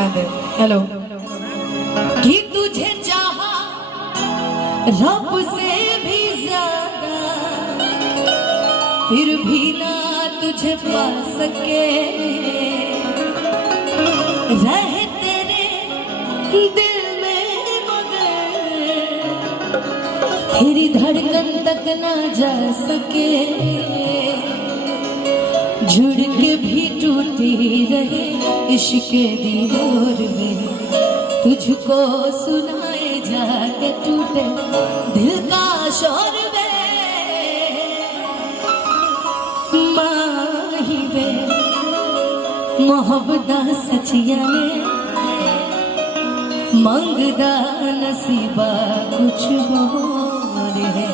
सुना दे। हेलो। कि तुझे चाहा रब से भी ज्यादा, फिर भी ना तुझे पा सके, रह तेरे दिल में मगर तेरी धड़कन तक ना जा सके, जुड़ के भी टूटी रहे इश्क के दीवार में, तुझको सुनाए जाके टूटे दिल का शोर वे माही वे, मोहब्बत सचिया ने मंगदा नसीबा कुछ और है।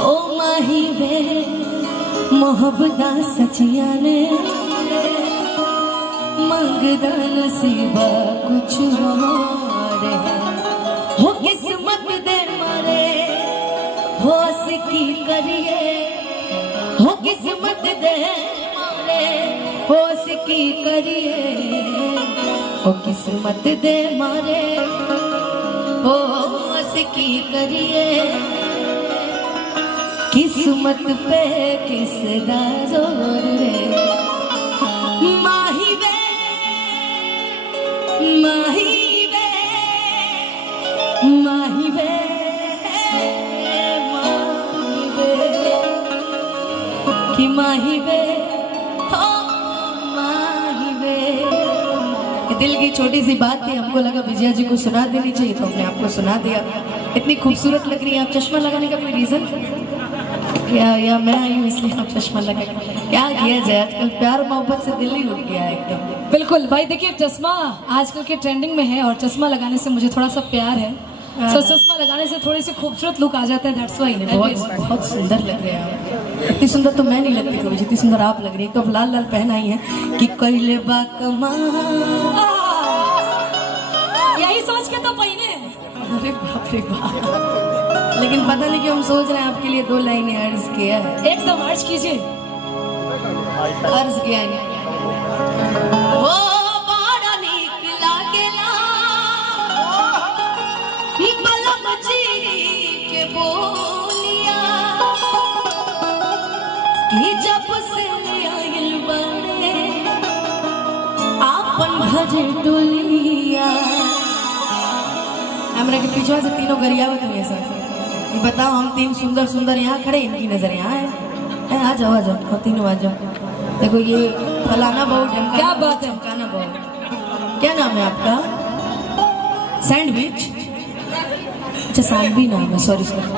ओ माही वे मोहब्बत सचिया ने मंगदा नसीबा कुछ और है। हो किस्मत दे मारे हो सिकी करिए, हो किस्मत दे मारे हो सिकी करिए, हो किस्मत दे मारे हो सिकी करिए, किस्मत पे किसदा जोर रे माही वे माही वे माही वे माही वे कि माही वे हो माही वे। दिल की छोटी सी बात थी, हमको लगा विजया जी को सुना देनी चाहिए तो हमने आपको सुना दिया। इतनी खूबसूरत लग रही है आप, चश्मा लगाने का कोई रीजन या मैं आई हूँ इसलिए आप चश्मा लगा? क्या किया जाए, आजकल प्यार मोहब्बत से दिल ही उठ गया है एकदम। बिल्कुल भाई, देखिए चश्मा आजकल के ट्रेंडिंग में है और चश्मा लगाने से मुझे थोड़ा सा प्यार है, तो चश्मा लगाने से थोड़ी सी खूबसूरत लुक आ जाता है। दैट्स व्हाई बहुत सुंदर लग रहे हैं आप। इतनी सुंदर तो मैं नहीं लगती कभी जितनी सुंदर आप लग रही है। तो अब लाल लाल पहन आई है कि कैले बा कमाल, यही सोच के तो पहने। अरे बाप रे बाप, लेकिन पता नहीं कि हम सोच रहे हैं आपके लिए 2 लाइनें अर्ज किया है। एकदम अर्ज कीजिए। अर्ज किया है वो बड़ा नीक लागेला बलम जी के बोलिया, कि जब से आइल बाड़े आपन भजे डोलिया। हमरा के पीछे से तीनों गरियावत हुए सर, बताओ हम 3 सुंदर सुंदर यहाँ खड़े, इनकी नजर यहाँ है। आ जाओ आ जाओ, तीनों आ जाओ। देखो ये फलाना बहुत ढंग, क्या बात है, ढमकाना बहुत। क्या नाम है आपका? सैंडविच? अच्छा सानवी नाम है, सॉरी सॉरी,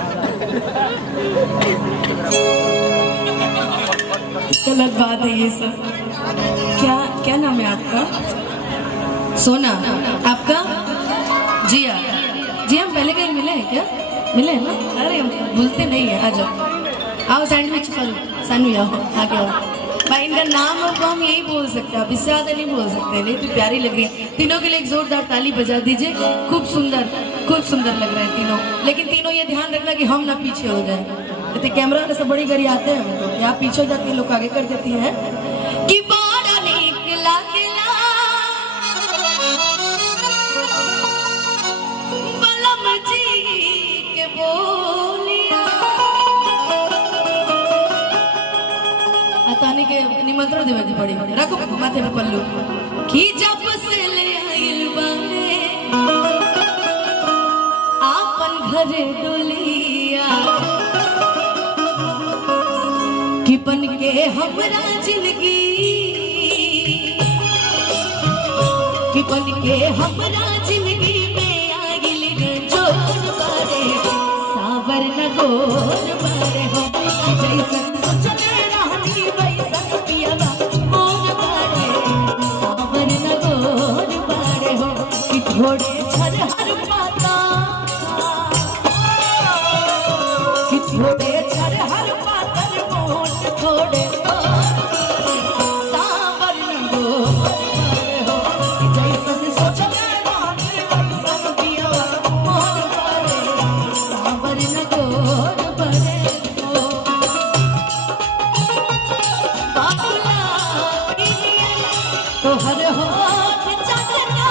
गलत बात है ये सब। क्या नाम है आपका? सोना। आपका? जिया। जी हम पहले कहीं मिले हैं क्या? मिले हैं ना? अरे हम भूलते नहीं है, आ जाओ। आओ सैंडविच करो, सैंडविच आओ, आके आओ भाई। इनका नाम को हम यही बोल सकते हैं, अब इससे ज़्यादा नहीं बोल सकते। नहीं तो प्यारी लग रही है। तीनों के लिए एक जोरदार ताली बजा दीजिए। खूब सुंदर लग रहे हैं तीनों। लेकिन तीनों ये ध्यान रखना कि हम ना पीछे हो जाए, तो कैमरा वाले सब बड़ी गरी आते हैं हमको, यहाँ पीछे जाते लोग आगे कर देती है कि बड़ा नीक लागेला बलम जी के बोलिया। तानी के निमंत्रण देवे के पड़ी, रखो माथे पे पल्लू, कि जब से ले आइल बाने आपन घरे डोलिया, कि बन के हमरा जिंदगी, कि बन के हमरा जिंदगी में आगिल जोर बारे, सावर न गोर बारे हो, जैसन सोचले रहनी वैसन पियला मोर बारे, सावर न गोर बारे हो, कि थोड़े छरहर पाता, कि थोड़े छरहर पातर मोट थोड़े सावर न गोर बारे हो, जैसन सोचले रहनी वैसन पियला मोर बारे, सावर न गोर बारे हो। बाबूला तो हर हाथ चटका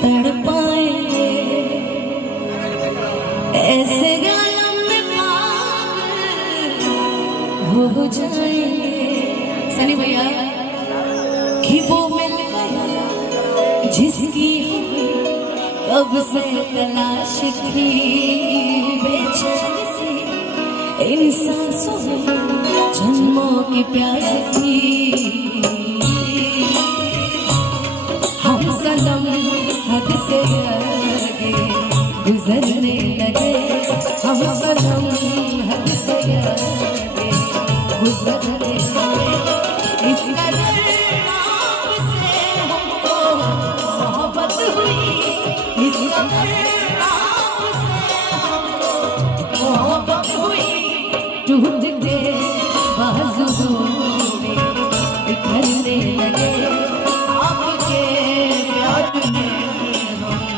तड़पाएंगे, ऐसे गालों में पागल हो जाएंगे। सनी भैया कि वो मिल गया जिसकी कब से तलाश थी, बेचैन सी इन सांसों में जन्मों की प्यास थी। हम सनम हद से आगे गुजरने लगे, हम सनम हद से आगे गुजरने लगे। इस कदर आपसे हमको मोहब्बत हुई, इस कदर आपसे हमको मोहब्बत हुई। टूट के बाजुओं में बिखरने लगे, आपके प्यार में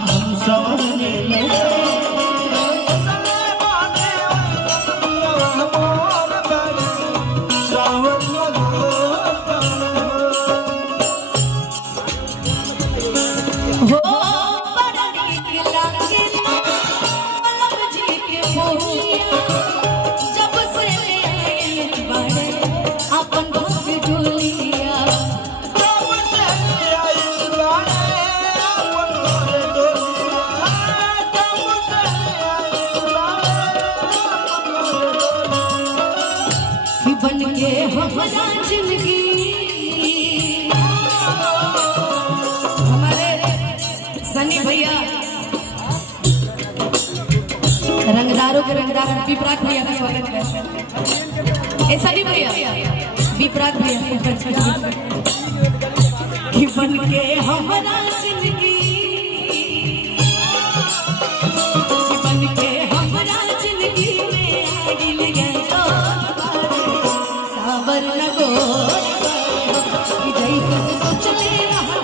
हम संवरने लगे। हो बड़ा नीक लागे मलम जी के बोलिया, जब से आए बड़े अपन भाग डोलिया। कि बन के हमारा जिंदगी, हमारे सनी भैया रंगदारों के रंगदार विपराग भैया का स्वागत करते हैं। ए सनी भैया विपराग भैया कि बन के हमारा जिंदगी, कि बन के हमारा जिंदगी में आगे लगे सावर लगो कि जैसे सोच ले रहा